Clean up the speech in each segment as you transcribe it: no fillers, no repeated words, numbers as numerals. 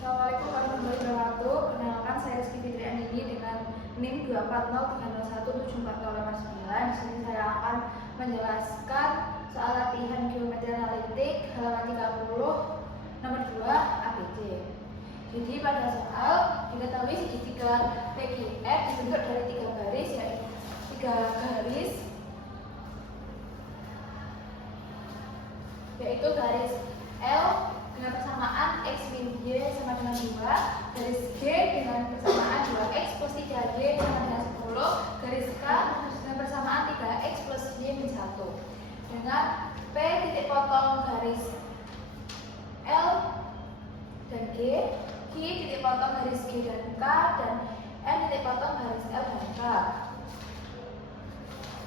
Assalamualaikum warahmatullahi wabarakatuh. Perkenalkan, saya Rizky Fitri Andini dengan NIM 24030140849. Di sini saya akan menjelaskan soal latihan geometri analitik halaman 30 nomor 2 ABC. Jadi pada soal diketahui segitiga PQR dibentuk dari 3 garis, yaitu garis L dengan persamaan X min Y sama dengan 2, garis G dengan persamaan 2X plus 3Y sama dengan 10, garis K dengan persamaan 3X plus Y min 1. Dengan P titik potong garis L dan G, Q titik potong garis G dan K, dan N titik potong garis L dan K.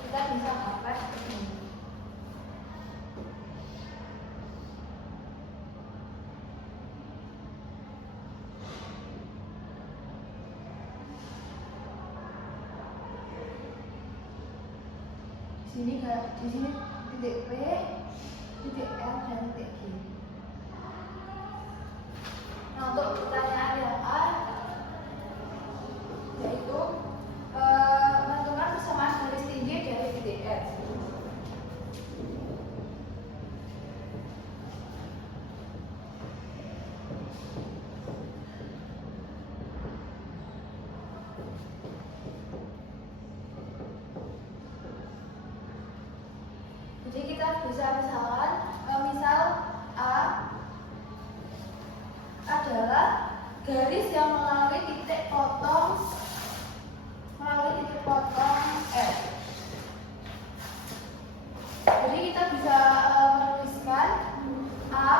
Kita bisa dapat ini. Di sini titik P, titik L, dan titik G. Nah, untuk pertanyaan yang A, yaitu menentukan persamaan garis tinggi dari titik S. Jadi kita bisa misal A adalah garis yang melalui titik potong F. Jadi kita bisa menuliskan A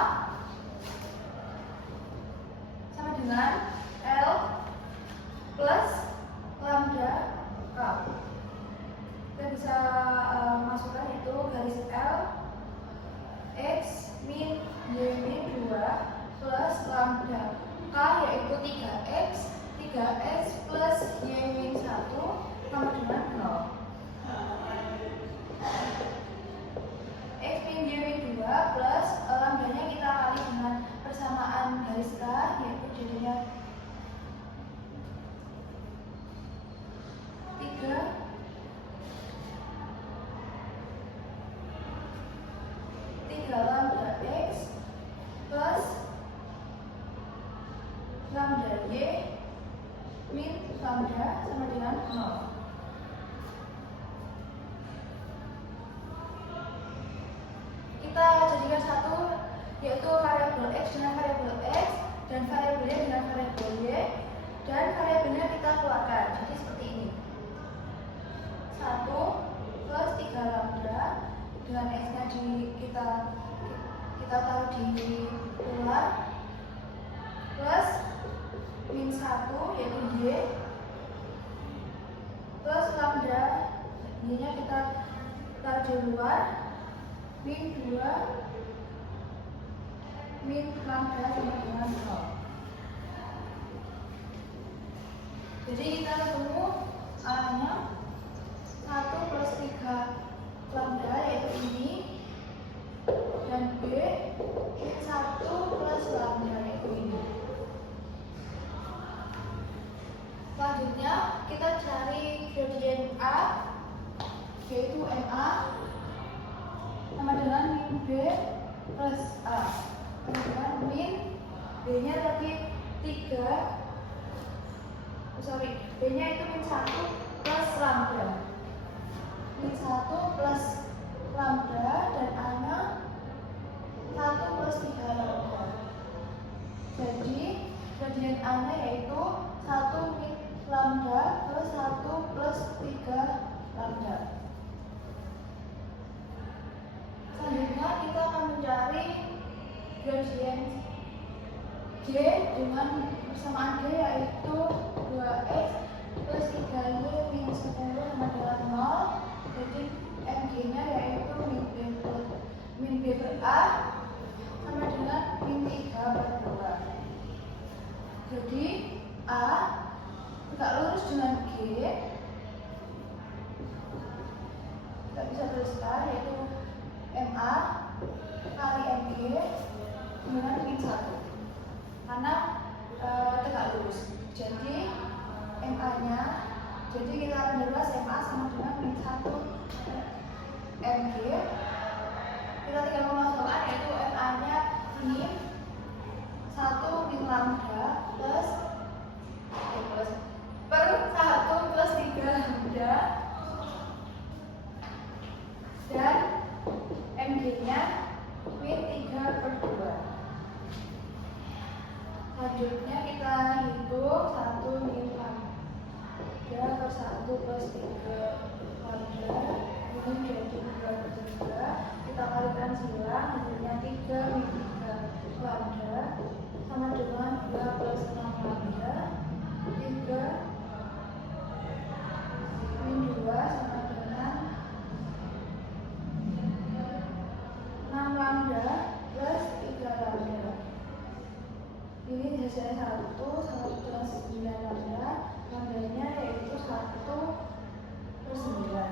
sama dengan L plus lambda K. Kita bisa masukkan itu garis L X min Y min 2 plus lambda K, yaitu 3X plus Y min 1 sama dengan 0. X min Y min 2 plus lambdanya kita kali dengan persamaan garis K, yaitu jadinya 3 lambda X plus lambda Y min lambda sama dengan 0. Kita jadikan satu, yaitu variabel X dengan variabel X, dan variabelnya dengan variabel Y, dan variabelnya kita keluarkan. Jadi seperti ini. 1 plus 3 lambda dengan X-nya kita taruh di luar, plus min 1 yaitu Y plus lambda, Y-nya kita taruh di luar, min 2 min lambda sama dengan 0. Jadi kita ketemu A-nya 1 plus 3 lambda, yaitu ini, dan B min 1 plus lambda, yaitu ini. Selanjutnya kita cari gradien A, yaitu MA sama dengan min B plus A, sama dengan min B-nya tadi 3, B-nya itu min 1 plus lambda, min 1 plus lambda, dan A-nya 1 plus 3 lambda. Jadi gradien A-nya yaitu 1 min lambda plus 1 plus 3 lambda. Selanjutnya kita akan mencari gradien G dengan persamaan G, yaitu 2X plus 3Y min 10 sama dengan 0. Jadi MG-nya yaitu min B per A sama dengan min 3 per 2. Jadi A tegak lurus dengan G, kita bisa tuliskan yaitu MA kali MG dengan min 1. Karena tegak lurus. Jadi MA-nya, jadi kita menulis MA sama dengan min 1 MG. Kita tinggal memasukkan yaitu MA-nya min 1 min lambda plus per 1 plus 3 lambda dan MG-nya min 3/2. Selanjutnya kita hitung 1 min lambda per 1 plus 3 lambda ini jadi 2/3. Kita kalikan silang, hasilnya 3 min 3 lambda sama dengan 2 plus 6 lambda. 3 min 2 sama dengan 6 lambda plus 3 lambda. Ini hasilnya 1 sama dengan 9 lambda. Lambdanya yaitu 1/9.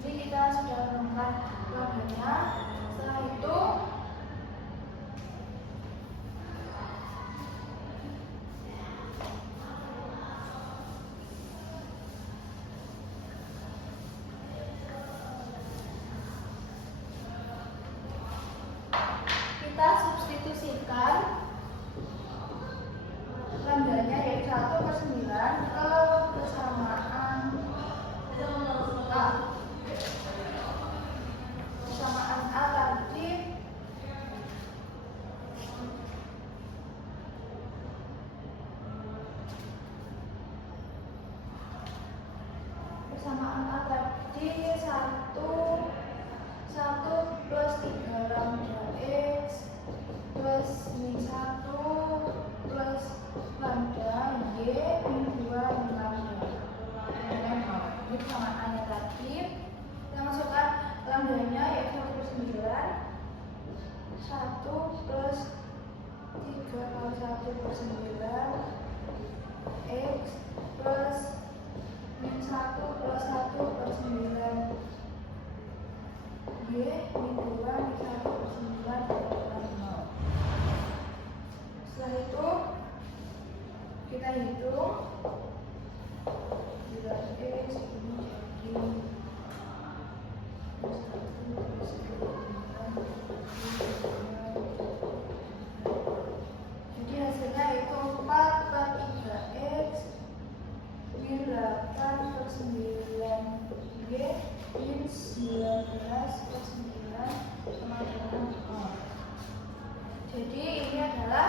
Jadi kita sudah menemukan lambdanya. Setelah itu kita substitusikan lambdanya yaitu 1/9 ke persamaan A. Persamaan A tadi satu plus 3 lambda X plus min 1 plus lambda Y min 2 min lambda. Ini persamaannya tadi. Kita masukkan lambdanya yaitu 1/9. 1 plus 3 kali 1/9 X plus min 1 plus 1/9 Y min 2 min 1/9 adalah 0. Setelah itu kita hitung 9X ini jadi 1 jadi hasilnya itu 4/3X min 8/9 Y min 19/9 sama dengan 0. Jadi ini adalah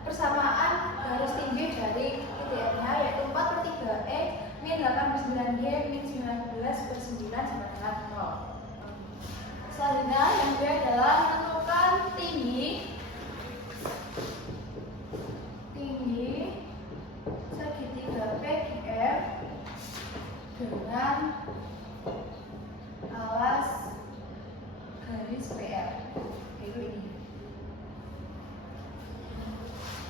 persamaan garis tinggi dari titiknya yaitu 4/3X min 8/9Y min 19/9 sama dengan 0. Selanjutnya yang kedua adalah menentukan tinggi segitiga PQR dengan alas garis PR, yaitu ini.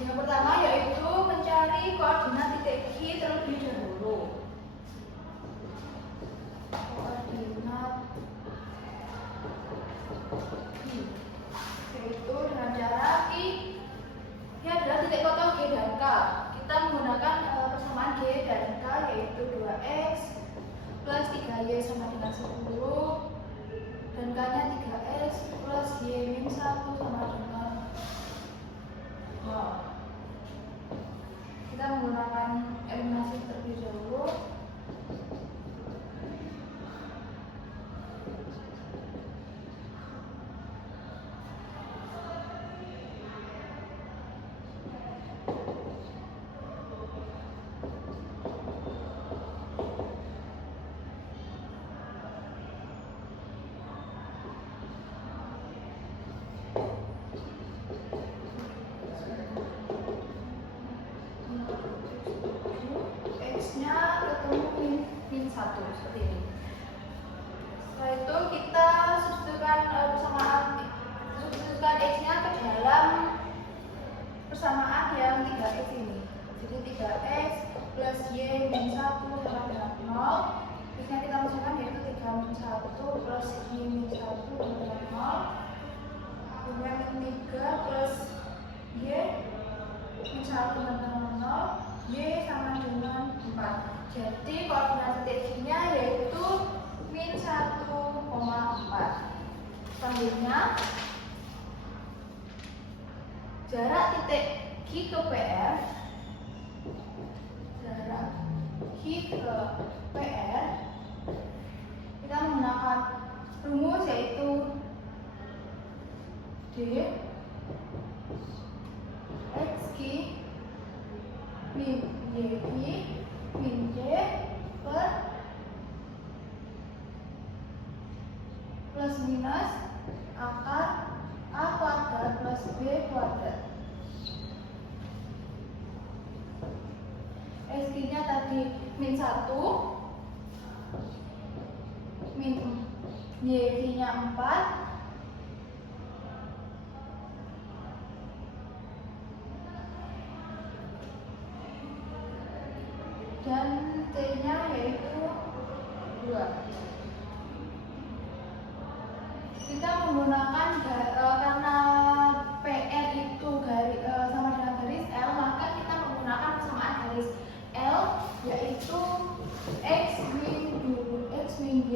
Yang pertama yaitu mencari koordinat titik Q terlebih dahulu. Koordinat Q yaitu dengan cara Q ini adalah titik potong G dan K. Kita menggunakan persamaan G dan K yaitu 2X plus 3Y sama dengan 10 dan K nya 3X plus Y min 1 sama dengan 0. Kita menggunakan eliminasi terlebih dahulu. X-nya ketemu min 1 seperti ini. Setelah itu kita substitusikan X-nya ke dalam persamaan yang 3X ini. Jadi 3X plus Y min 1 sama dengan 0. X-nya kita masukkan yaitu 3 min 1 plus Y min 1 sama dengan 0. Kemudian min 3 plus Y min 1 sama 0, Y sama dengan 4. Jadi koordinat titiknya yaitu min 1,4. Selanjutnya, jarak titik Q ke PR, kita menggunakan rumus yaitu D XQ min YI min D per plus minus akar A kuadrat plus B kuadrat. XQ-nya tadi min 1, min YI-nya 4, dan T-nya yaitu 2. Kita menggunakan karena PR itu sama dengan garis L, maka kita menggunakan persamaan garis L yaitu X min Y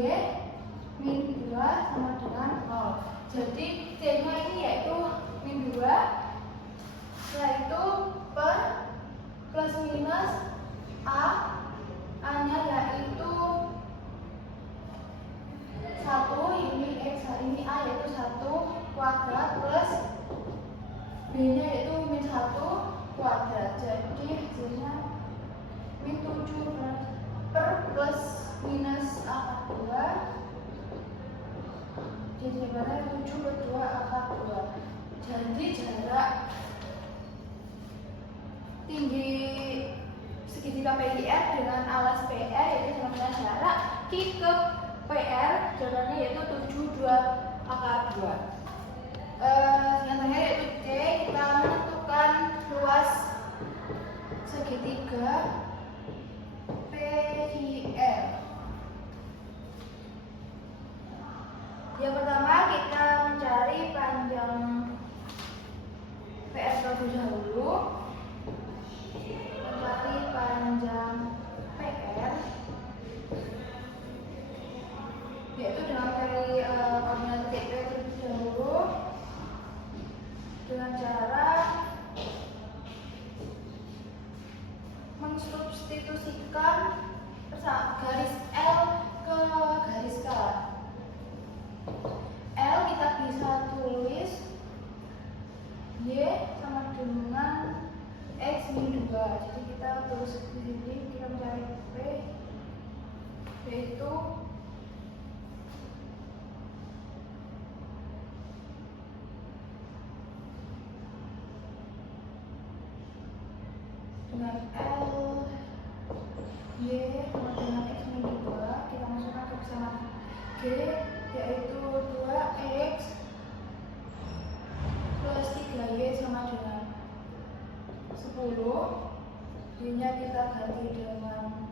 min 2 sama dengan 0. Jadi T-nya ini yaitu min 2, yaitu per plus minus A-nya yaitu 1, ini X, ini A yaitu 1 kuadrat plus B-nya yaitu min 1 kuadrat. Jadi hasilnya min 7 per plus minus akar 2. Jadi jawabannya 7 per 2 akar 2. Jadi jarak tinggi segitiga PIR dengan alas PR yaitu sama dengan jarak Q ke PR, jawabannya yaitu 7 2 akar 2. Selanjutnya yaitu D, kita menentukan luas segitiga PIR. Yang pertama kita mencari panjang PR terlebih dahulu. Mencari panjang PR yaitu dengan mencari koordinat titik P terlebih dahulu dengan cara mensubstitusikan garis L ke garis K. L kita bisa tulis Y sama dengan X min 2. Jadi kita tulis di sini, kita mencari P yaitu dengan L Y sama dengan X min 2, kita masukkan ke persamaan G yaitu 2X plus 3Y sama dengan 10. Y-nya kita ganti dengan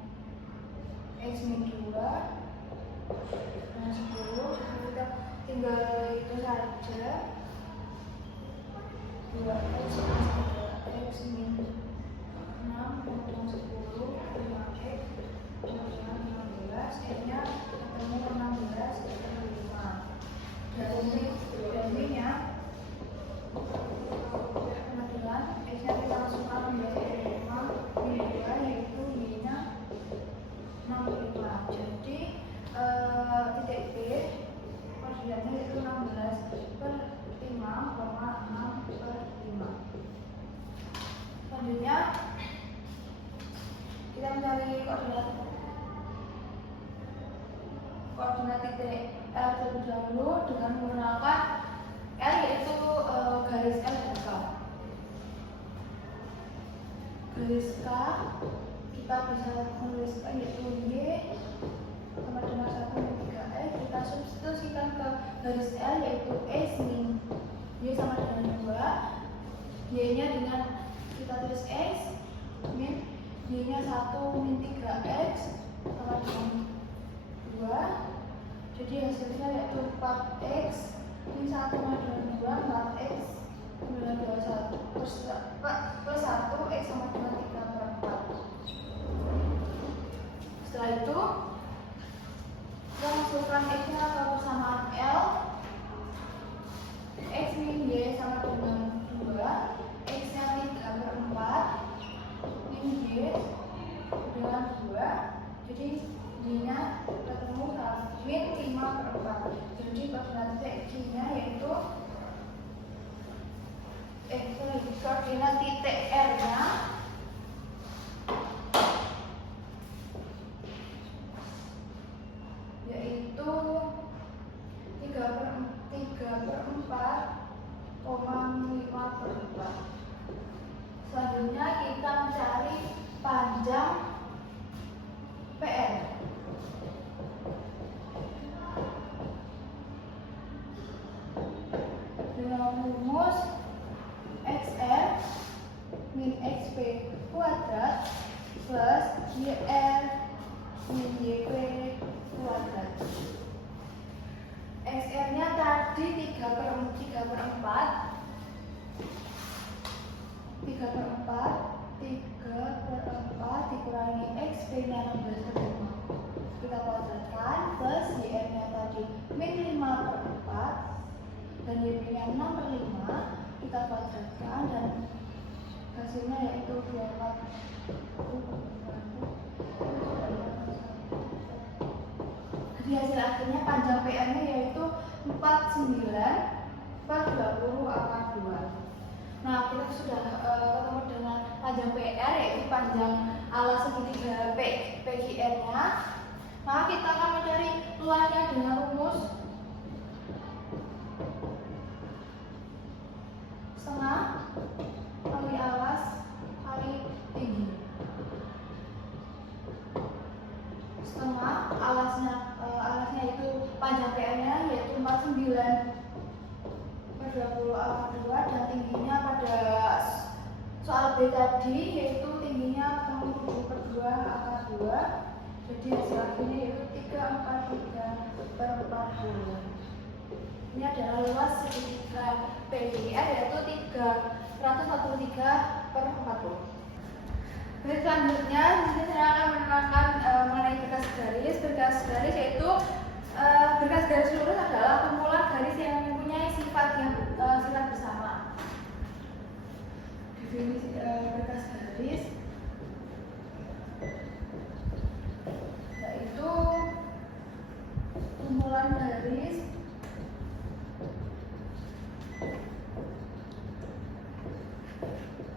X min 2 dengan 10. Jadi kita tinggal itu saja, 2X plus 3X min 6 dengan 10, 5X dengan 15. X-nya ketemu 16 ketemu 5. Jadinya sama dengan X-nya kita masukkan menjadi 5 min 2 yaitu Y-nya 65. Jadi titik P koordinatnya itu 16 per 5,6 per 5. Selanjutnya kita mencari koordinat titik L terlebih dahulu dengan menggunakan L yaitu garis L dan K. Garis K kita bisa menuliskan yaitu Y sama dengan 1 min 3X. Kita substitusikan ke garis L yaitu X min Y sama dengan 2. Y-nya dengan kita tulis X min Y-nya 1 min 3X sama dengan 2. Jadi hasilnya yaitu 4X min 1 sama dengan 2, 4X dengan 21 plus 1 koordinat titik R-nya yaitu 3/4,5/4. Selanjutnya kita mencari panjang PR. Dengan rumus XR min XP kuadrat plus YR min YP kuadrat. XR-nya tadi 3/4 dikurangi XP-nya 16/5 kita kuadratkan plus YR-nya tadi min 5/4 dan YP-nya 6/5 kita kuadratkan dan hasilnya yaitu 24. Jadi hasil akhirnya panjang PR-nya yaitu 49/20/2. Nah, kita sudah ketemu dengan panjang PR yaitu panjang alas segitiga PQR-nya. Maka kita akan mencari luasnya dengan rumus setengah kali alas kali tinggi. Setengah alasnya itu panjang PR-nya yaitu 49/20/2 dan tingginya pada soal B tadi yaitu tingginya 67/2/2. Jadi hasil akhirnya yaitu 343/40. Ini adalah luas segitiga PQR yaitu 313/40. Baik, selanjutnya di sini saya akan menerangkan mengenai berkas garis. Berkas garis yaitu berkas garis lurus adalah kumpulan garis yang mempunyai sifat bersama. Definisi berkas garis yaitu kumpulan garis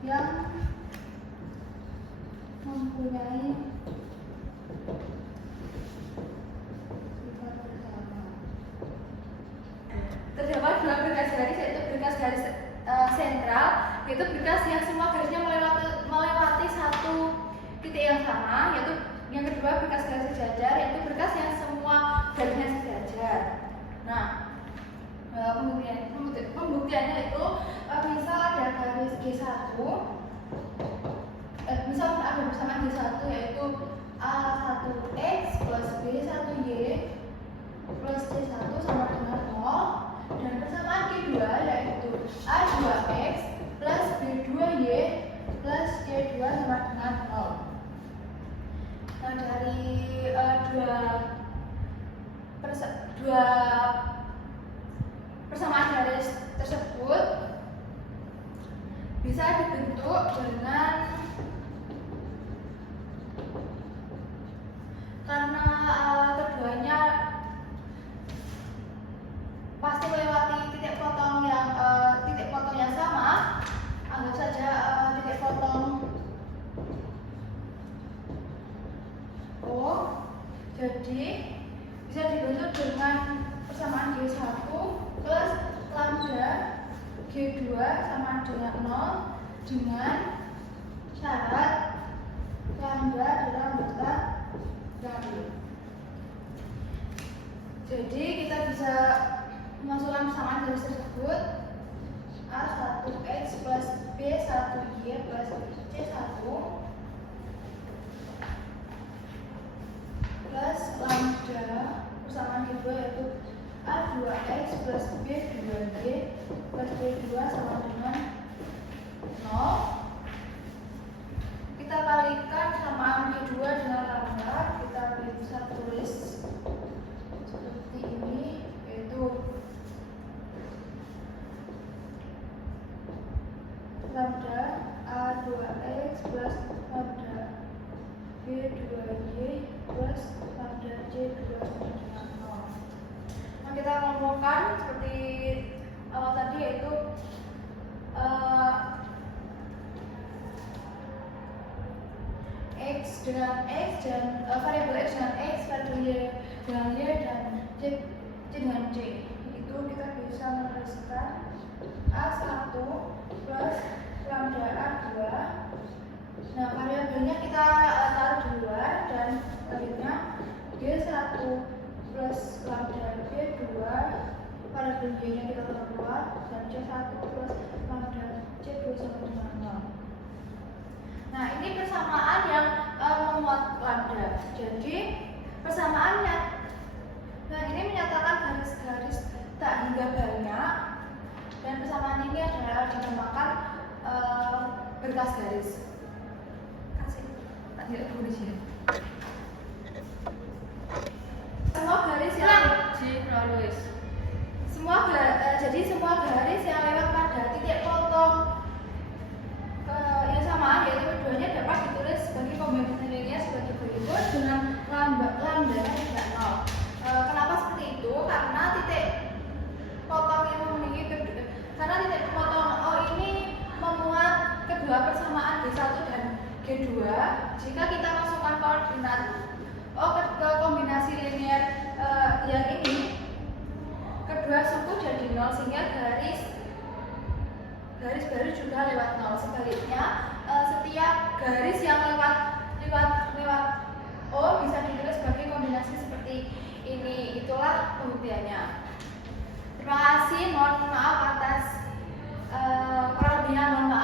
yang mempunyai sifat bersama. Terdapat dua berkas garis yaitu berkas garis sentral yaitu berkas yang semua garisnya melewati satu titik yang sama, yaitu yang kedua berkas garis sejajar yaitu berkas yang semua garisnya sejajar. Nah, pembuktiannya itu misal ada garis G1 misal ada bersamaan G1 yaitu A1X plus B1Y plus C1 sama dengan 0 dan bersamaan G2 yaitu A2X plus B2Y plus C2 sama dengan 0. Nah, dari dua persamaan garis tersebut bisa dibentuk dengan karena keduanya pasti melewati titik potong yang sama, anggap saja titik potong O. Jadi bisa dibentuk dengan persamaan G1 plus lambda G2 sama dengan 0 dengan syarat lambda dalam bentuk garis. Jadi kita bisa memasukkan persamaan garis tersebut A1X plus B1Y plus C1 plus lambda persamaan kedua yaitu A2X plus B2Y plus B2 sama dengan 0. Kita kalikan samaan G2 dengan lambda, kita bisa tulis seperti ini yaitu lambda A2X plus lambda B2Y plus lambda C2 sama dengan 0. Nah, kita kelompokkan seperti awal tadi yaitu dengan X dan variabel X dengan X, variabel Y dengan Y, dan C dengan C. Itu kita bisa menuliskan A1 plus lambda A2. Nah, variabelnya kita taruh di luar, dan selanjutnya G1 plus lambda G2, variabel Y nya kita taruh keluar, dan C1 plus lambda C2 sama dengan 0. Nah, ini persamaan yang memuat lambda. Jadi persamaannya, nah ini menyatakan garis-garis tak hingga banyak, dan persamaan ini adalah dinamakan berkas garis. Tidak boleh sih. Semua garis yang jadi semua garis yang lewat pada titik potong yang sama, yaitu keduanya dapat ditulis sebagai kombinasi linear sebagai berikut dengan lambda tidak 0. Kenapa seperti itu? Karena titik potong yang memiliki karena titik potong O ini memuat kedua persamaan G1 dan G2. Jika kita masukkan koordinat O ke kombinasi linear yang ini, kedua suku jadi 0, sehingga garis baru juga lewat 0. Sebaliknya, setiap garis yang lewat O bisa ditulis sebagai kombinasi seperti ini. Itulah pembuktiannya. Terima kasih, mohon maaf atas kelebihan, mohon maaf.